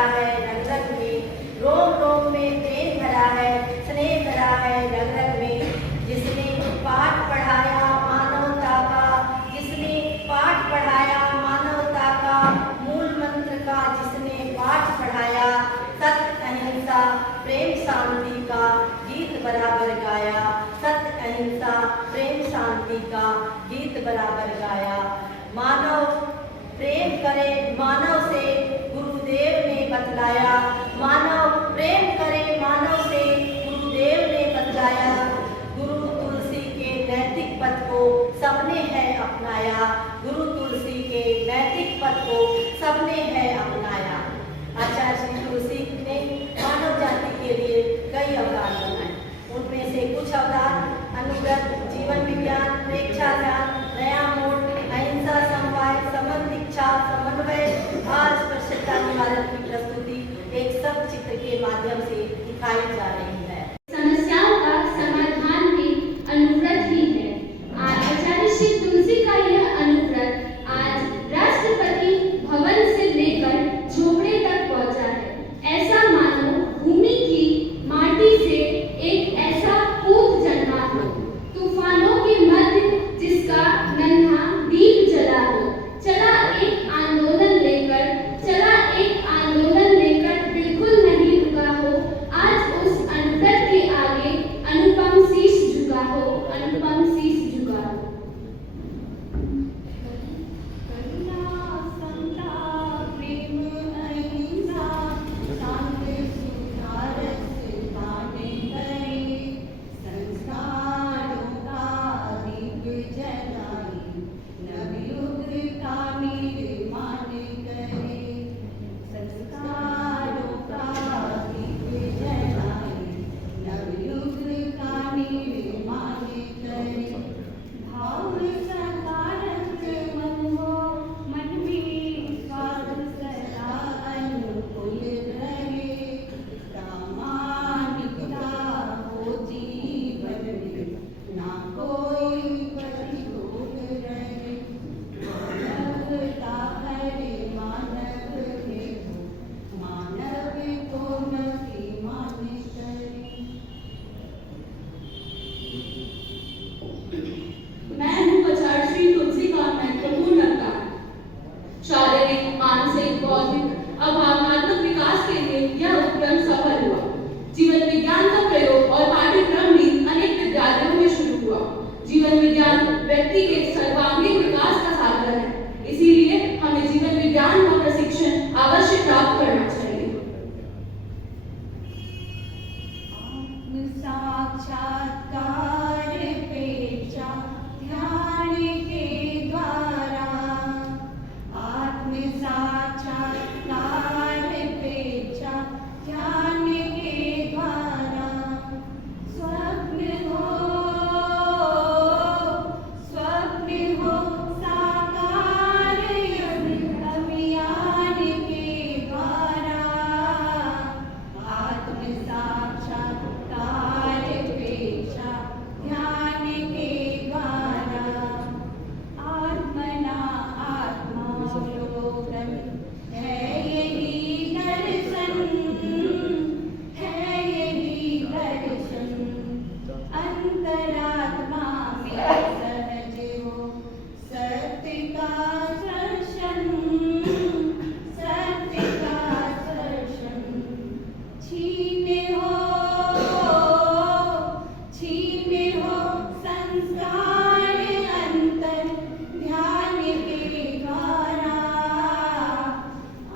भरा है रग रग में, रोम रोम में प्रेम भरा है, स्नेह भरा है रग रग में। जिसने पाठ पढ़ाया मानवता का, जिसने पाठ पढ़ाया मानवता का, मूल मंत्र का जिसने पाठ पढ़ाया, सत्य अहिंसा प्रेम शांति का गीत बराबर गाया, सत्य अहिंसा प्रेम शांति का गीत बराबर गाया। मानव प्रेम करे मानव से गुरुदेव ने बतलाया, मानव प्रेम करे मानव से गुरुदेव ने बतलाया। गुरु तुलसी के नैतिक पथ को सबने है अपनाया, गुरु तुलसी के नैतिक पथ को सबने है अपनाया। आचार्य श्री तुलसी ने मानव जाति के लिए कई अवतार बनाए, उनमें से कुछ अवतार अनुव्रत, जीवन विज्ञान, प्रेक्षा ज्ञान, नया मोड़, अहिंसा, समवाय, समन दीक्षा, समन्वय। आज स्पष्टता निवारण की प्रस्तुति एक सब चित्र के माध्यम से दिखाई जा रही है। समस्याओं का समाधान भी अनुव्रत ही है। आज आचार्य श्री तुलसी का यह अनुव्रत आज राष्ट्रपति भवन से लेकर झोपड़े तक पहुंचा है। ऐसा मानो भूमि की माटी से एक ऐसा पूत जन्मा हो, तूफानों के मध्य जिसका नन्हा दीप जला हो। चला एक आंदोलन लेकर, चला एक आंदोलन लेकर, बिल्कुल नहीं रुका हो। आज उस अनुव्रत के आगे अनुपम शीश झुका हो, अनुपम शीश झुका हो। व्यक्ति के सर्वांगीण विकास का साधन है, इसीलिए हमें जीवन विज्ञान का प्रशिक्षण अवश्य प्राप्त करना चाहिए। आत्म साक्षात्कार पेक्षा ध्यान के द्वारा, आत्म साक्षात्कार पेक्षा ध्यान के द्वारा। स्वप्न हो साकार अभियान के द्वारा, आत्म साक्षात्कार पेक्षा ध्यान के द्वारा। आत्मना आत्मावलोकन है यही दर्शन, है यही दर्शन। अंतरात्मा में सहज हो सत्य का दर्शन, सत्य का दर्शन। छीने हो संस्कार अंतर ध्यान के द्वारा,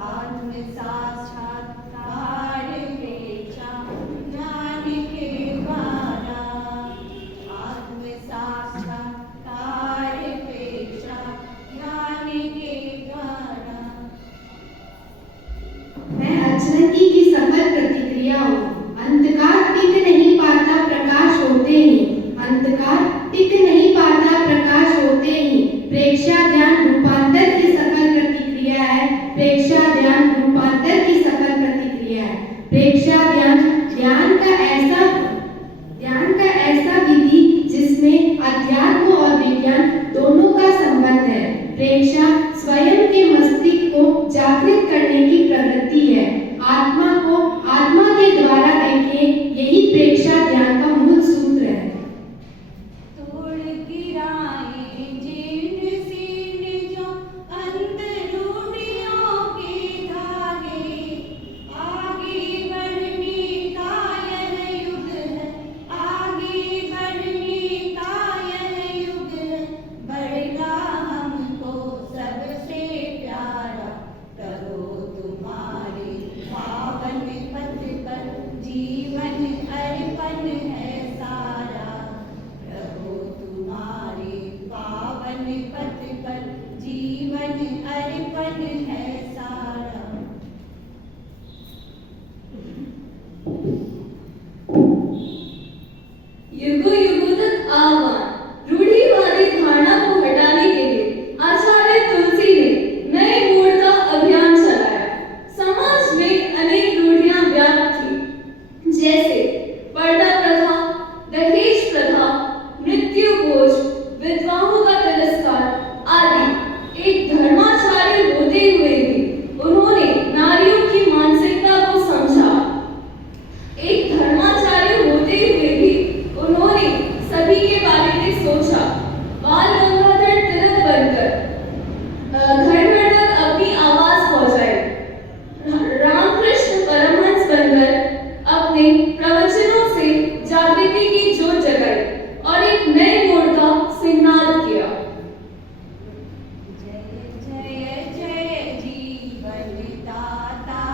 आत्म साक्षात्कार पेक्षा ध्यान के द्वारा, आत्म साक्षात्कार पेक्षा ध्यान के द्वारा। मैं अचरंगी की सफल प्रतिक्रिया हूँ। अंधकार टिक नहीं पाता प्रकाश होते ही, अंधकार टिक नहीं पाता प्रकाश होते ही। प्रेक्षा ध्यान रूपांतर की सफल प्रतिक्रिया है, प्रेक्षा ध्यान रूपांतर की सफल प्रतिक्रिया है। प्रेक्षा ध्यान का ऐसा विधि जिसमें अध्यात्म और विज्ञान दोनों का संबंध है। प्रेक्षा स्वयं के मस्तिष्क को जागृत करने की प्रवृत्ति है। आत्मा को आत्मा के द्वारा देखें, यही प्रेक्षा ज्ञान का मूल सूत्र है। तोड़ गिराए जीर्ण सीर्ण जो अंतरूणियों के धागे, आगे बढ़ने का यह युग है, आगे बढ़ने का यह युग है, बढ़ना हमको सबसे प्यारा, प्रभु तुम्हारे पावन पथ पर जीवन अर्पण है सारा, प्रभु तुम्हारे पावन पथ पर जीवन अर्पण है सारा। युगों युगों तक आह्वान, रूढ़िवादी धारणा को हटाने के लिए आचार्य तुलसी ने नए मोड़ का अभियान चलाया। समाज में अनेक रूढ़ियां व्याप्त थी, जैसे पर्दा प्रथा, दहेज प्रथा, मृत्यु भोज, विधवाओं का तिरस्कार आदि। एक धर्माचार्य होते हुए भी उन्होंने नारियों की मानसिकता को समझा। एक धर्माचार्य होते हुए भी उन्होंने सभी के बारे में सोचा। बाल गंगाधर तिलक बनकर घर घर तक अपनी आवाज पहुंचाई। रामकृष्ण परमहंस बनकर अपने प्रवचनों से जागृति की जोत जगाई और एक नए मोड़ का सिग्नल किया। जय जय जय जीवन दाता,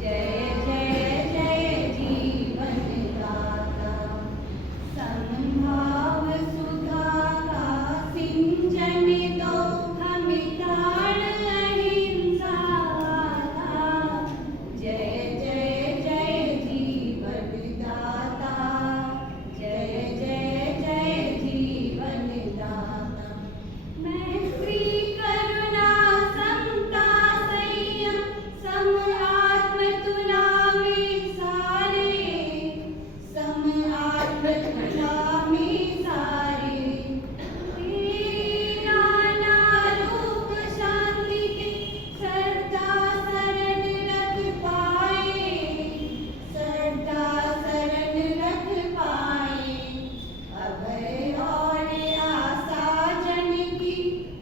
जय जय जय जीवन दाता, समभाव सुधा का सिंचन दो हमें प्राण अहिंसा का, जय जय जय जीवन दाता, जय जय जय जीवन दाता। मैत्री करुणा समता संयम सम आत्म तुला में सारे, सम आत्म तुला में सारे, तेरा नारूप शांति के श्रद्धा शरण रख पाए, श्रद्धा शरण रख पाए, अभय और आशा जन की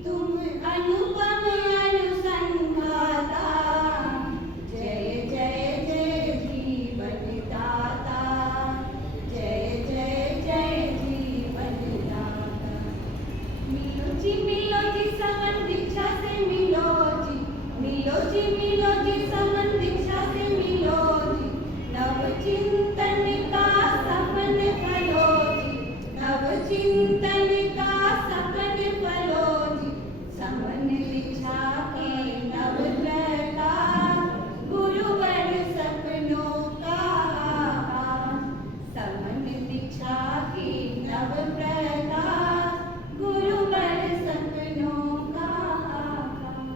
तुम अनुपम अनुसंधाता, जय जय जय जीवन दाता, जय जय जय जीवन दाता। मिलो जी समन दीक्षा से मिलो जी, मिलो जी समन दीक्षा से मिलो जी, नव चिंतन का सपन फलो जी, नव चिंतन का सपन फलो जी, समन दीक्षा के नव प्रकाश, गुरुवर सपनों का आकाश, समन दीक्षा के नव प्रकाश, गुरुवर सपनों का आकाश।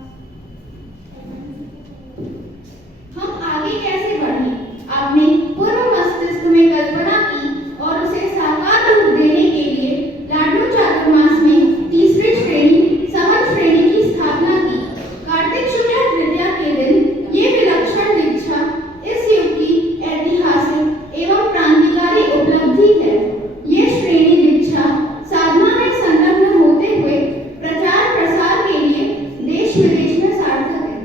हम आगे कैसे बढ़ें? आपने पूर्व मस्तिष्क में कल्पना की और उसे साकार रूप देने के लिए लाडू चातुर्मास में तीसरी श्रेणी समन श्रेणी की स्थापना की। कार्तिक शुक्ल तृतीया के दिन ये विलक्षण दीक्षा इस युग की ऐतिहासिक एवं क्रांतिकारी उपलब्धि है। ये श्रेणी दीक्षा साधना में संलग्न होते हुए प्रचार प्रसार के लिए देश विदेश में सार्थक है।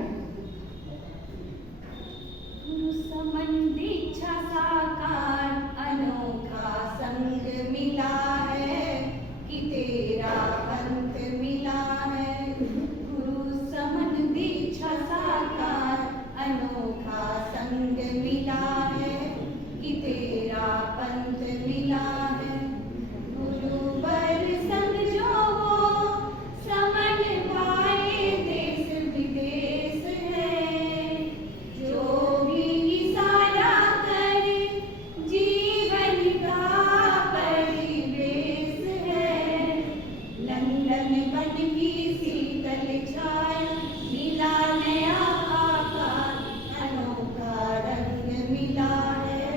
गुरु समन दीक्षा साकार अनोखा संग मिला है, कि तेरा पंथ मिला है। गुरु समन दीक्षा साकार अनोखा संग मिला है, कि तेरा पंथ मिला है। गुरु बर संग जो वो समन पाए देश विदेश है, जो भी इशारा करे जीवन का परिवेश है। लंदन बन की शीतल छाया, मिला नया आकार, अनोखा रंग मिला है,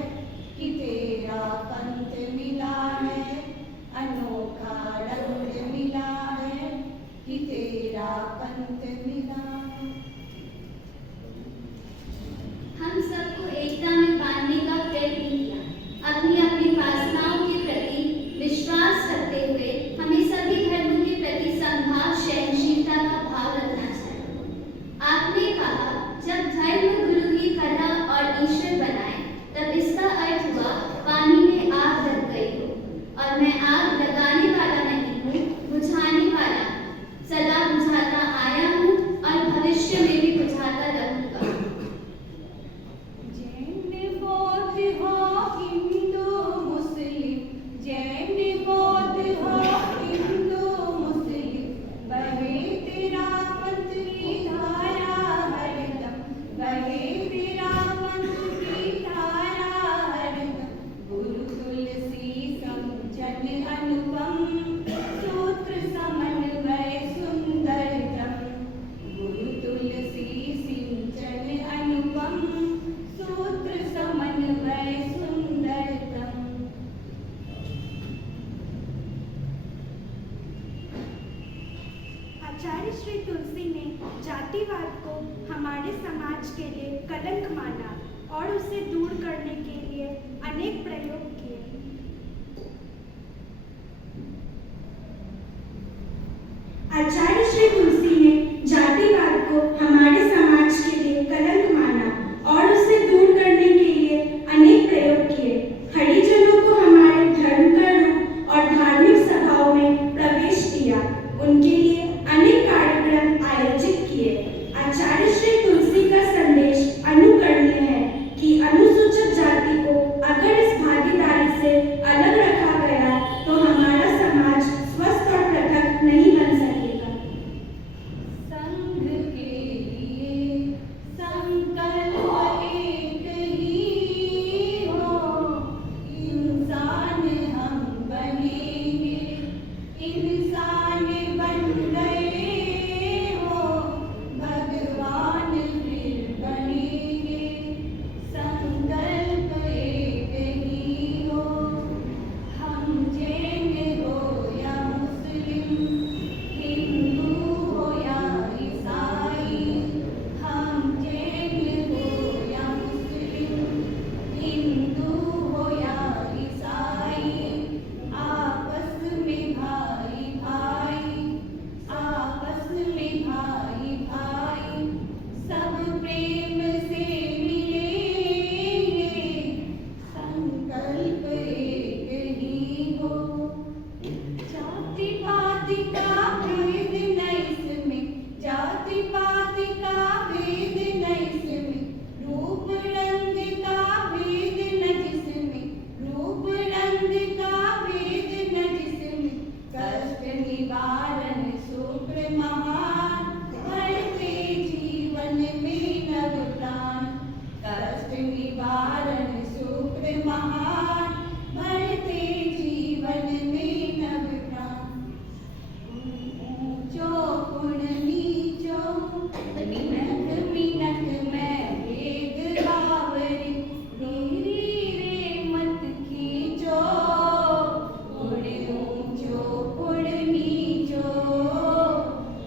कि तेरा पंथ मिला है। अनोखा रंग मिला है, कि तेरा पंथ मिला है। तुलसी ने जातिवाद को हमारे समाज के लिए कलंक माना और उसे दूर करने के लिए अनेक प्रयोग किए। आचार्य श्री तुलसी ने जातिवाद को हमारे समाज के लिए कलंक माना और उसे दूर करने के लिए अनेक प्रयोग किए। हरिजनों को हमारे धर्म का रूप और धार्मिक सभाओं में प्रवेश दिया। उनके लिए अनेक कार्यक्रम आयोजित किए। आचार्य श्री तुलसी का संदेश अनुकरणीय है कि अनुसूचित जाति को अगर इस भागीदारी से अलग रखा गया तो हमारा समाज स्वस्थ और पृथक नहीं बन सकेगा। संघ के लिए संकल्प एक ही हो, इंसान हम बनेंगे, इंसान बन गए हो, भगवान फिर बनेंगे। संकल्प एक ही हो, हम जैन हो या मुस्लिम, हिंदू हो या ईसाई, हम जैन हो या मुस्लिम, हिंदू हो या ईसाई, आपस में भाई भाई, आपस में भाई भाई, सब प्रेम से मिलेंगे। संकल्प एक ही हो, जाति पाति का भेद नहीं इसमें, जाति पाति का भेद नहीं इसमें, रूप रंग का भेद न जिसमें, रूप रंग का भेद न जिसमें, कष्ट निवारण सूत्र महान, बढ़ते जीवन में नव प्राण। कष्ट निवारण सूत्र महान, बढ़ते जीवन में नव प्राण। ऊंचो गुण नीचो, मिनक मिनक में भेद भाव रे, धीरे रे मत खींचो, गुण ऊंचो गुण नीचो,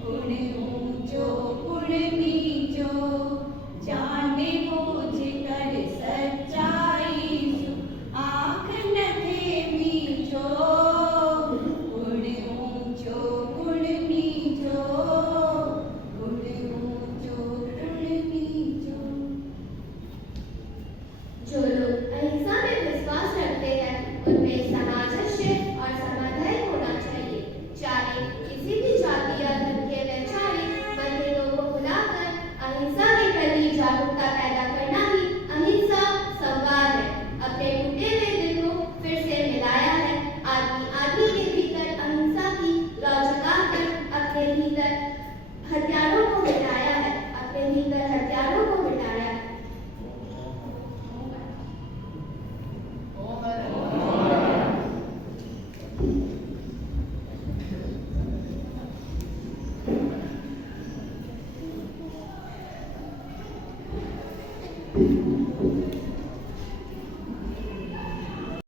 गुण ऊंचो गुण नीचो, जाने बूझ कर सच्चाई सु आँख न थे मीचो, गुण ऊंचो गुण नीचो, गुण ऊंचो गुण नीचो। जो लोग अहिंसा में विश्वास रखते हैं उनमें सामंजस्य और समाधान होना चाहिए। चाहे किसी भी जाति या धर्म के वैचारिक मतभेदों को भुलाकर अहिंसा के प्रति जागरूकता पैदा करना ही अहिंसा संवाद है। अपने टूटे हुए दिल को फिर से मिलाया है। आदमी के भीतर अहिंसा की लौ जगाकर अपने भीतर हथियारों को मिटाया है, अपने भीतर हथियारों को मिटाया है।